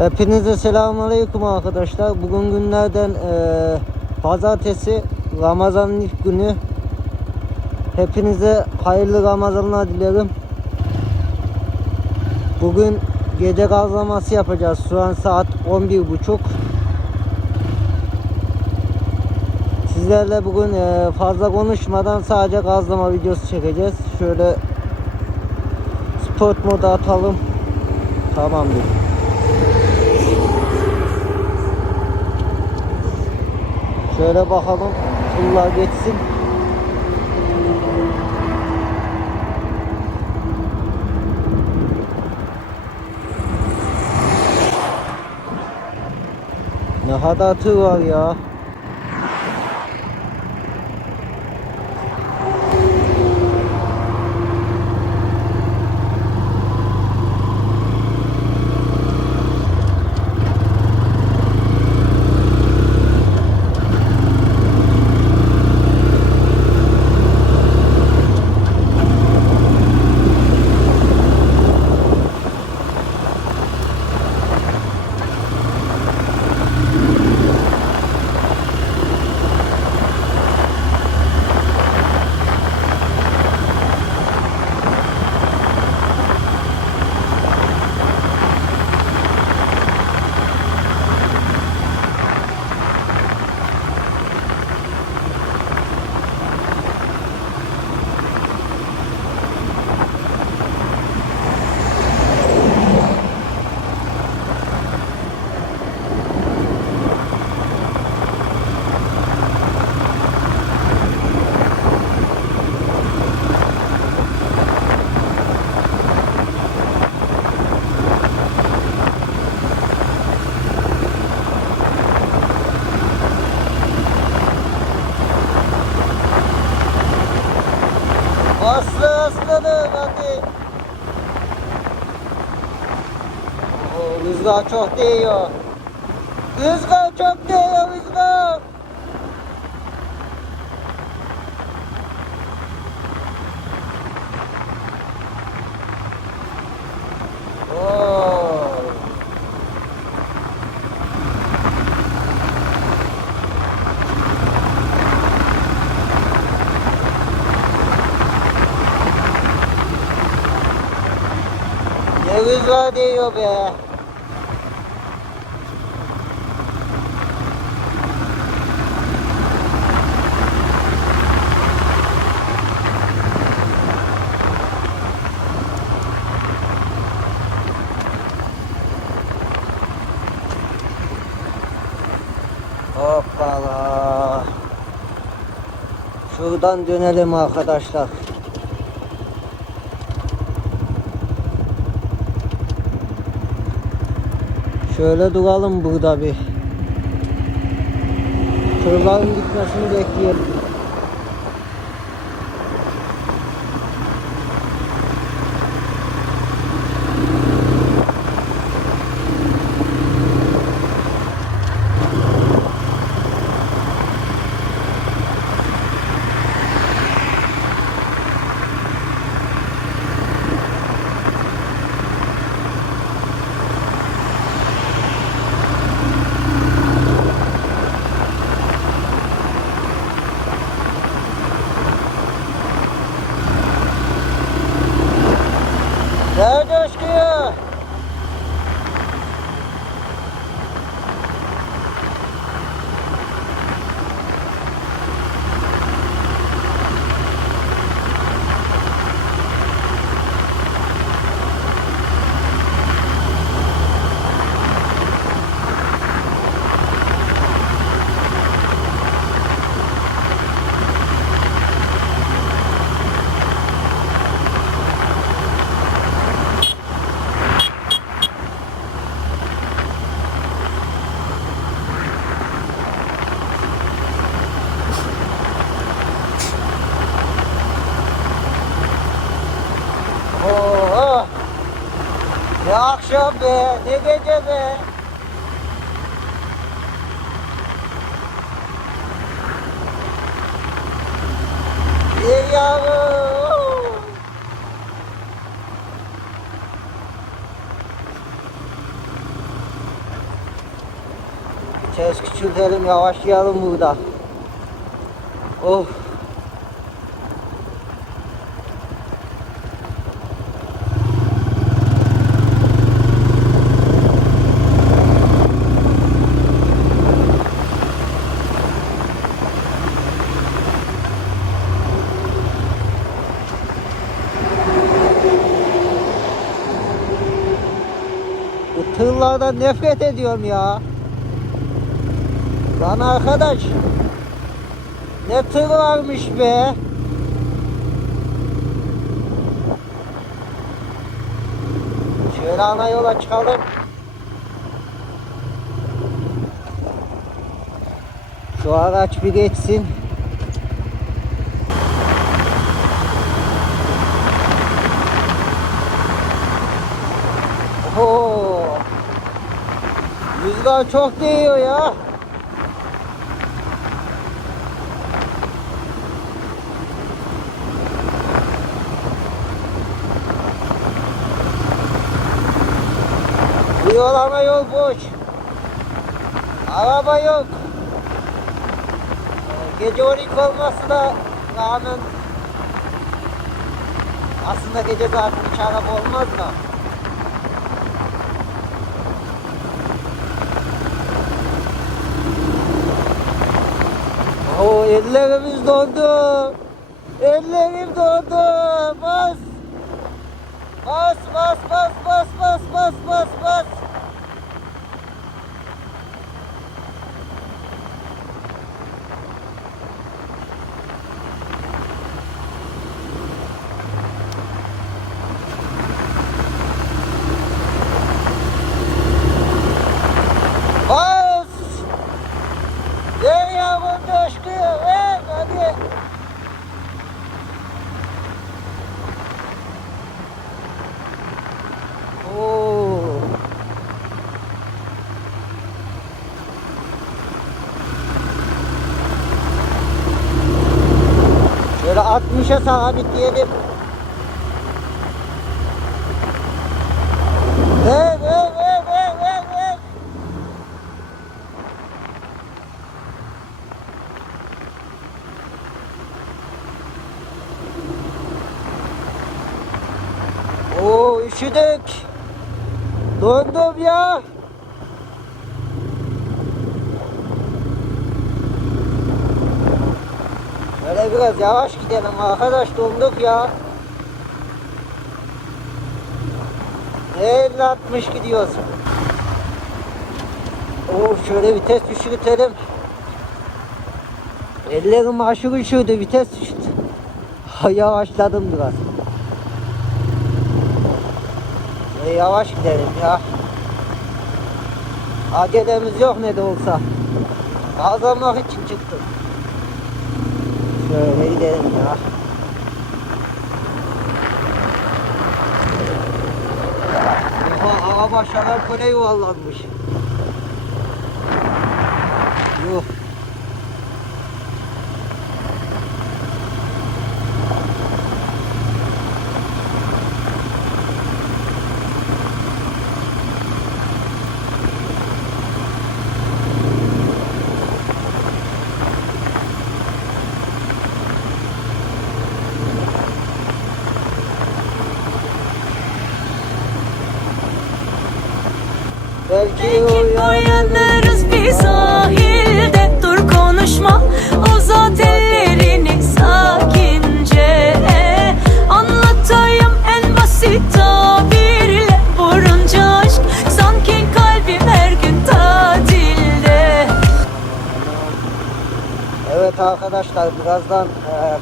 Hepinize selamünaleyküm arkadaşlar. Bugün günlerden eee, pazartesi Ramazan'ın ilk günü. Hepinize hayırlı Ramazanlar dilerim. Bugün gece gazlaması yapacağız. Şu an saat 11.30. Sizlerle bugün eee, fazla konuşmadan sadece gazlama videosu çekeceğiz. Şöyle sport modu atalım. Tamamdır. Şöyle bakalım. Pullar geçsin. Ne kadar tır var ya. Aslı aslanım hadi. Oo, rüzgar çok değiyor. Rüzgar çok değiyor rüzgar. Oo. Ne değiyor be. Hoppala. Şuradan dönelim arkadaşlar. Şöyle duralım burada bir. Tırların gitmesini bekleyelim. Ver coşkuyu. Oo. Ne akşam be, ne gece be. Bir yavrum. Vites küçültelim yavaşlayalım burada. Oh. Bu tırlardan nefret ediyorum ya. Lan arkadaş. Ne tır varmış be. Şöyle ana yola çıkalım. Şu araç bir geçsin. Rüzgar çok değiyor ya. Yol ana yol boş. Araba yok. Gece 12 olmasına rağmen aslında gece zaten hiç araba olmaz da. Oo ellerimiz dondu. Ellerim dondu. Bas. Bas bas bas bas bas bas bas bas. Ver yavrum coşku. Ver hadi. Oo. 60'a sabitleyelim. Ver ver ver ver ver ver. Oo üşüdük. Dondum ya. Böyle biraz yavaş gidelim arkadaş donduk ya. Ne 50 60 gidiyoruz. Oo şöyle vites düşürtelim. Ellerim aşırı üşüdü vites düştü. Yavaşladım biraz. E, yavaş gidelim ya. Acelemiz yok ne de olsa. Kazanmak için çıktık. Şöyle gidelim ya. Oha araba şarap kule yuvarlanmış. Yuh. Belki uyanırız bir sahilde Dur konuşma uzat ellerini sakince Anlatayım en basit tabirle Vurunca sanki kalbim her gün tatilde Evet arkadaşlar birazdan e,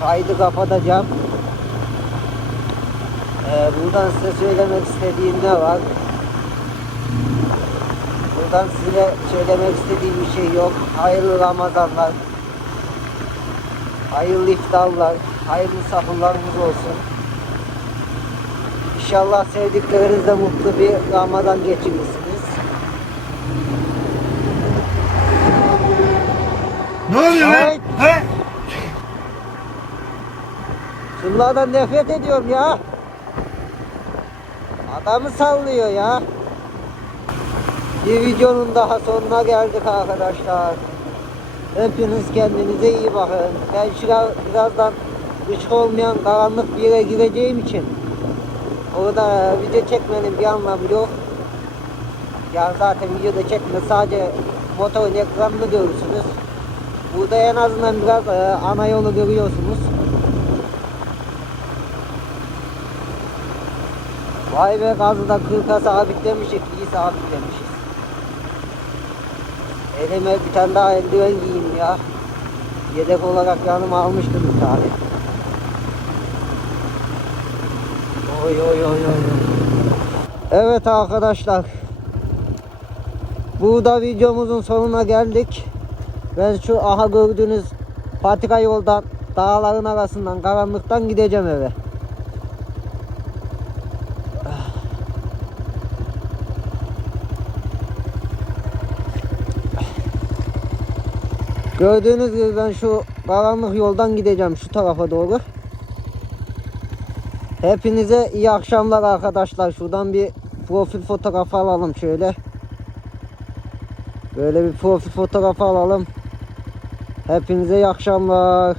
kaydı kapatacağım. E, buradan size söylemek istediğim ne var? Buradan size söylemek istediğim bir şey yok. Hayırlı Ramazanlar. Hayırlı iftarlar. Hayırlı sahurlarınız olsun. İnşallah sevdiklerinizle mutlu bir Ramazan geçirirsiniz. Ne oluyor lan? Ay. He? Şunlardan nefret ediyorum ya. Adamı sallıyor ya. Bir videonun daha sonuna geldik arkadaşlar. Hepiniz kendinize iyi bakın. Ben birazdan ışık olmayan karanlık bir yere gireceğim için orada video çekmenin bir anlamı yok. Yani zaten videoda çekme sadece motorun ekranını görürsünüz. Burada en azından biraz e, ana yolu görüyorsunuz. Vay be gazı da 40'a sabitlemişik, iyi sabitlemişiz. Elime bir tane daha eldiven giyeyim ya. Yedek olarak yanıma almıştım bir tane. Oy oy oy oy. Evet arkadaşlar. Burada videomuzun sonuna geldik. Ben şu aha gördüğünüz patika yoldan dağların arasından karanlıktan gideceğim eve. Gördüğünüz gibi ben şu karanlık yoldan gideceğim şu tarafa doğru. Hepinize iyi akşamlar arkadaşlar. Şuradan bir profil fotoğrafı alalım şöyle. Böyle bir profil fotoğrafı alalım. Hepinize iyi akşamlar.